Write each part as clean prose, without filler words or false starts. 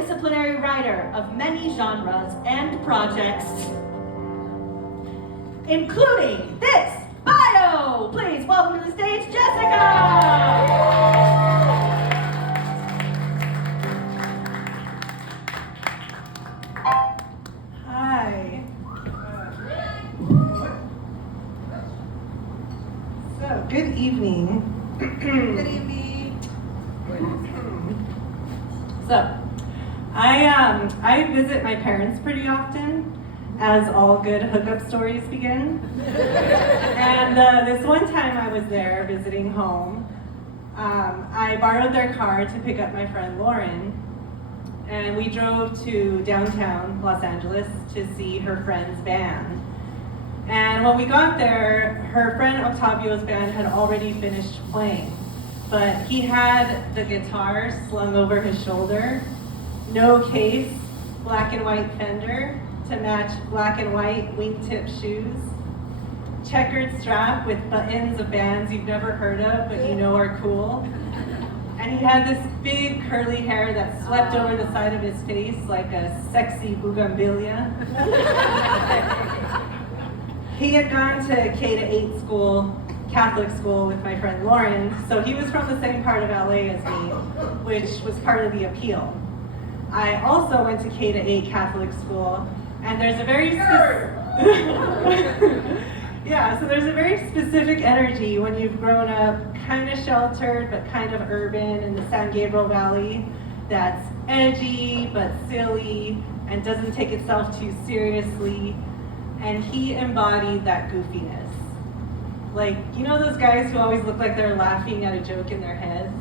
multidisciplinary writer of many genres and projects, including this bio. Please welcome to the stage, Jessica! Hi. So, good evening. Good evening. So, I visit my parents pretty often, as all good hookup stories begin. And this one time I was there visiting home, I borrowed their car to pick up my friend Lauren, and we drove to downtown Los Angeles to see her friend's band. And when we got there, her friend Octavio's band had already finished playing, but he had the guitar slung over his shoulder, no case, black and white Fender to match black and white wingtip shoes, checkered strap with buttons of bands you've never heard of but you know are cool. And he had this big curly hair that swept over the side of his face like a sexy bougainvillea. He had gone to K-8 school, Catholic school with my friend Lauren, so he was from the same part of LA as me, which was part of the appeal. I also went to K-8 Catholic school, and there's a very so there's a very specific energy when you've grown up kind of sheltered but kind of urban in the San Gabriel Valley that's edgy but silly and doesn't take itself too seriously, and he embodied that goofiness. Like, you know those guys who always look like they're laughing at a joke in their heads?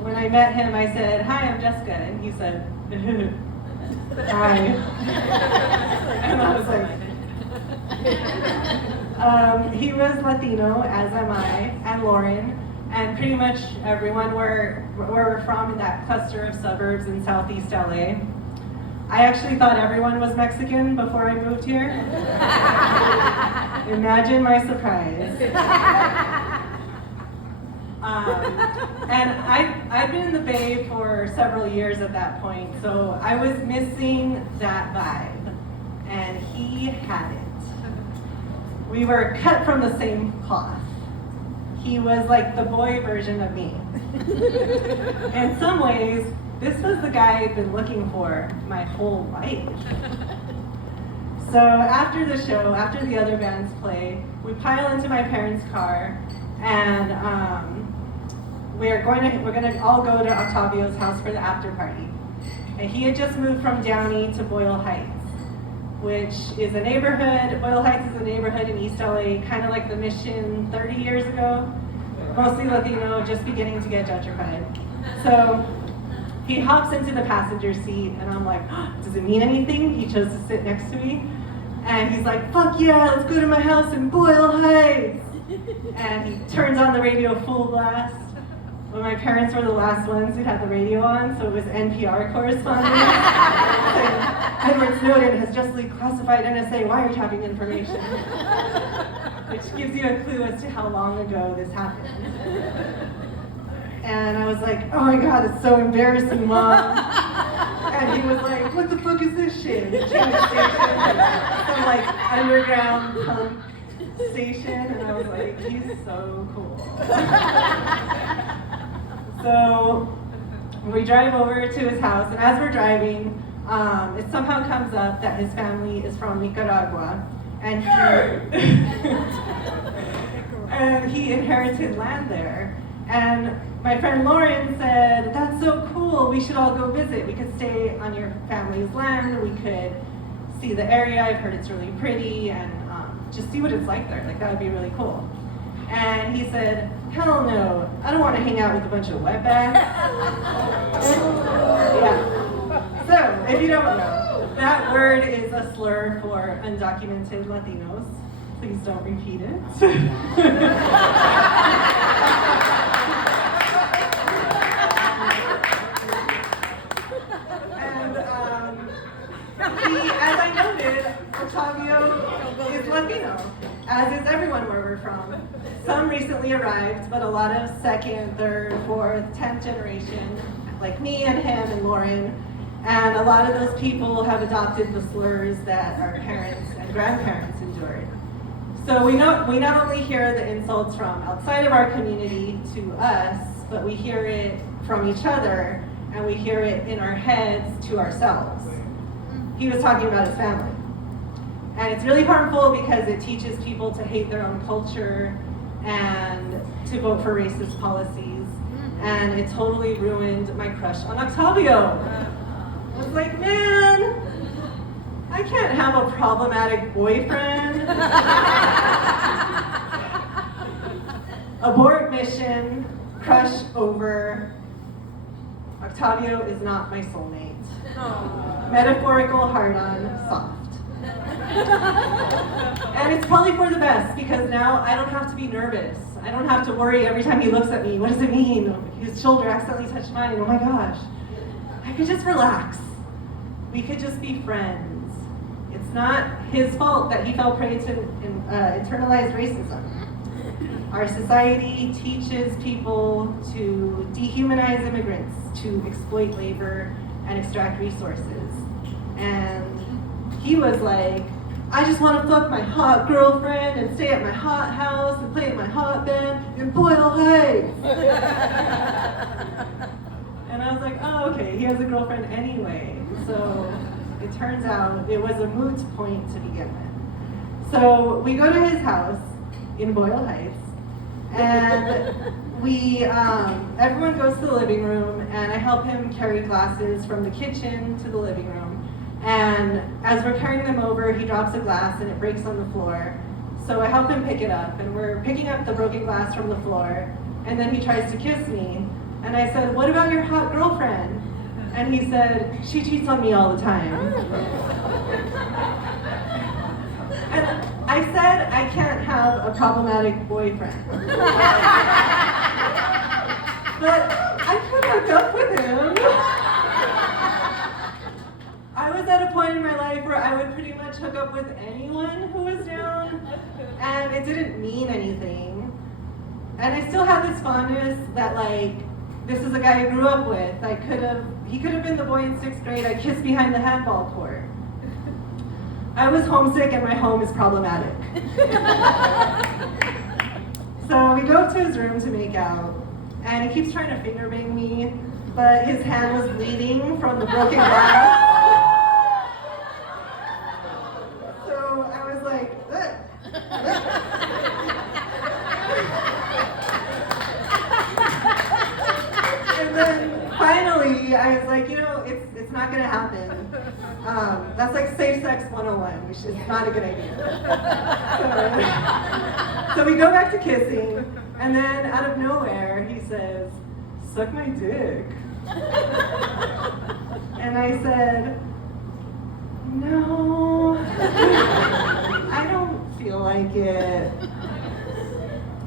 When I met him, I said, "Hi, I'm Jessica," and he said, "Hi." And I was like, he was Latino, as am I, and Lauren, and pretty much everyone where we're from in that cluster of suburbs in Southeast LA. I actually thought everyone was Mexican before I moved here. Imagine my surprise. And I've been in the Bay for several years at that point, so I was missing that vibe, and he had it. We were cut from the same cloth. He was like the boy version of me. In some ways, this was the guy I'd been looking for my whole life. So after the show, after the other bands play, we pile into my parents' car, and we're gonna all go to Octavio's house for the after party. And he had just moved from Downey to Boyle Heights, which is a neighborhood. Boyle Heights is a neighborhood in East LA, kind of like the Mission 30 years ago, mostly Latino, just beginning to get gentrified. So he hops into the passenger seat, and I'm like, oh, does it mean anything? He chose to sit next to me. And he's like, fuck yeah, let's go to my house in Boyle Heights. And he turns on the radio full blast. When my parents were the last ones who'd had the radio on, so it was NPR correspondent saying, Edward Snowden has justly classified NSA wiretapping information. Which gives you a clue as to how long ago this happened. And I was like, oh my god, it's so embarrassing, Mom. And he was like, what the fuck is this shit? And he changed the station, some like underground punk station, and I was like, he's so cool. So we drive over to his house, and as we're driving, it somehow comes up that his family is from Nicaragua, and he inherited land there. And my friend Lauren said, that's so cool, we should all go visit. We could stay on your family's land, we could see the area, I've heard it's really pretty, and just see what it's like there, like that would be really cool. And he said, hell no, I don't want to hang out with a bunch of wetbacks. Yeah. So, if you don't know, that word is a slur for undocumented Latinos. Please don't repeat it. As I noted, Octavio is Latino, as is everyone where we're from. Some recently arrived, but a lot of second, third, fourth, 10th generation, like me and him and Lauren, And a lot of those people have adopted the slurs that our parents and grandparents endured. So we not only hear the insults from outside of our community to us, but we hear it from each other, and we hear it in our heads to ourselves. He was talking about his family. And it's really harmful because it teaches people to hate their own culture and to vote for racist policies. And it totally ruined my crush on Octavio. I was like, man, I can't have a problematic boyfriend. Abort mission, crush over. Octavio is not my soulmate. Metaphorical hard-on, soft. And it's probably for the best because now I don't have to be nervous. I don't have to worry every time he looks at me. What does it mean? His shoulder accidentally touched mine. Oh my gosh. I could just relax. We could just be friends. It's not his fault that he fell prey to internalized racism. Our society teaches people to dehumanize immigrants, to exploit labor and extract resources. And he was like, I just want to fuck my hot girlfriend and stay at my hot house and play in my hot band in Boyle Heights. And I was like, oh, okay, he has a girlfriend anyway. So it turns out it was a moot point to begin with. So we go to his house in Boyle Heights, and everyone goes to the living room, and I help him carry glasses from the kitchen to the living room. And as we're carrying them over, he drops a glass and it breaks on the floor. So I help him pick it up, and we're picking up the broken glass from the floor, and then he tries to kiss me. And I said, what about your hot girlfriend? And he said, she cheats on me all the time. And I said, I can't have a problematic boyfriend. But I could hook up with him. I was at a point in my life where I would pretty much hook up with anyone who was down, and it didn't mean anything. And I still have this fondness that, like, this is a guy I grew up with. He could have been the boy in 6th grade I kissed behind the handball court. I was homesick and my home is problematic. So we go up to his room to make out, and he keeps trying to finger bang me, but his hand was bleeding from the broken glass. So I was like, ugh. And then finally, I was like, it's not gonna happen. That's like safe sex 101, which is not a good idea. So we go back to kissing, and then out of nowhere, he says, suck my dick. And I said, no, I don't feel like it.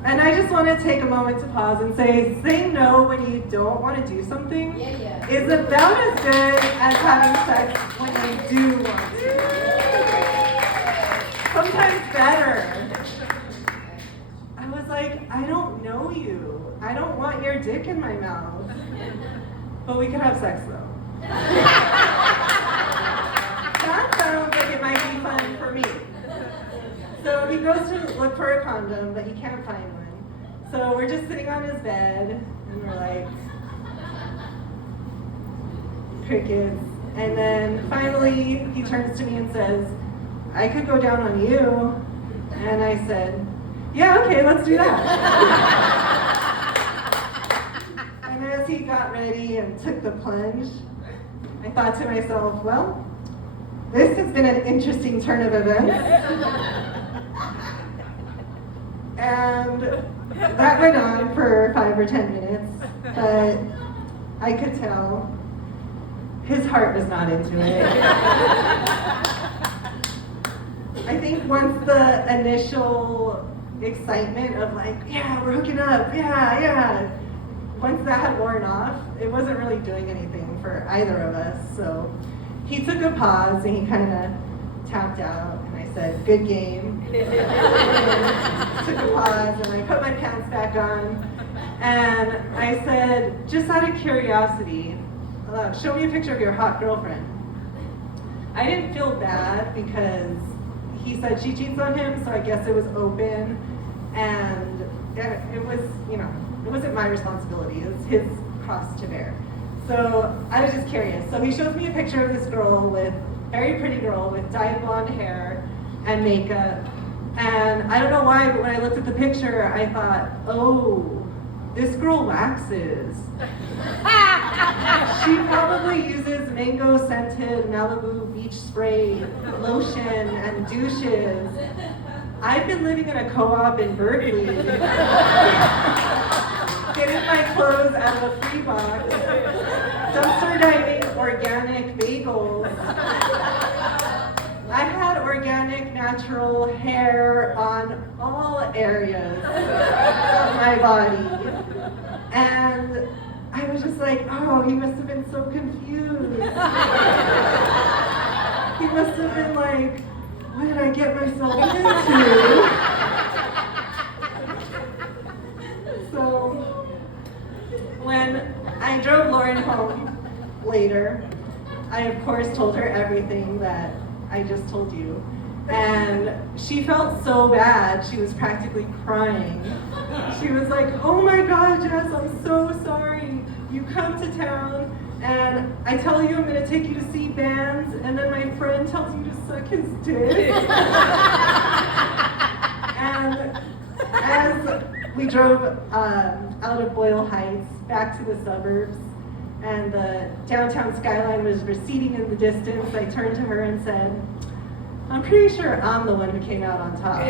And I just want to take a moment to pause and say, saying no when you don't want to do something is about as good as having sex when you do want to. Sometimes better. I was like, I don't know you. I don't want your dick in my mouth. But we could have sex though. That sounds like it might be fun for me. So he goes to look for a condom, but he can't find one. So we're just sitting on his bed, and we're like, crickets. And then finally, he turns to me and says, I could go down on you. And I said, yeah, okay, let's do that. And as he got ready and took the plunge, I thought to myself, well, this has been an interesting turn of events. And that went on for 5 or 10 minutes, but I could tell his heart was not into it. I think once the initial excitement of like, yeah, we're hooking up, yeah, once that had worn off, it wasn't really doing anything for either of us. So he took a pause and he kind of tapped out, and I said, good game. Took a pause and I put my pants back on, and I said, just out of curiosity, show me a picture of your hot girlfriend. I didn't feel bad because he said she cheats on him, so I guess it was open, and it was, you know, it wasn't my responsibility. It was his cross to bear. So I was just curious. So he shows me a picture of this girl very pretty girl with dyed blonde hair and makeup. And I don't know why, but when I looked at the picture, I thought, oh, this girl waxes. She probably uses mango-scented Malibu beach spray lotion and douches. I've been living in a co-op in Berkeley, getting my clothes out of a free box, dumpster diving organic bagels. I had organic, natural hair on all areas of my body. And I was just like, oh, he must have been so confused. He must have been like, what did I get myself into? So when I drove Lauren home later, I of course told her everything that I just told you. And she felt so bad, she was practically crying. She was like, oh my God, Jess, I'm so sorry. You come to town and I tell you I'm gonna take you to see bands, and then my friend tells you to suck his dick. And as we drove out of Boyle Heights back to the suburbs, and the downtown skyline was receding in the distance, I turned to her and said, I'm pretty sure I'm the one who came out on top.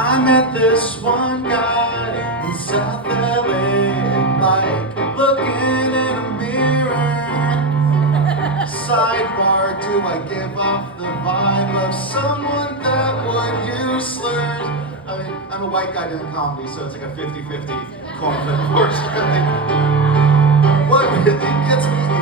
I met this one guy in South LA, like looking in a mirror. Sidebar, do I give off the vibe of someone that would use slurs? I mean, I'm a white guy doing comedy, so it's like a 50-50 coin flip, unfortunately. What really gets me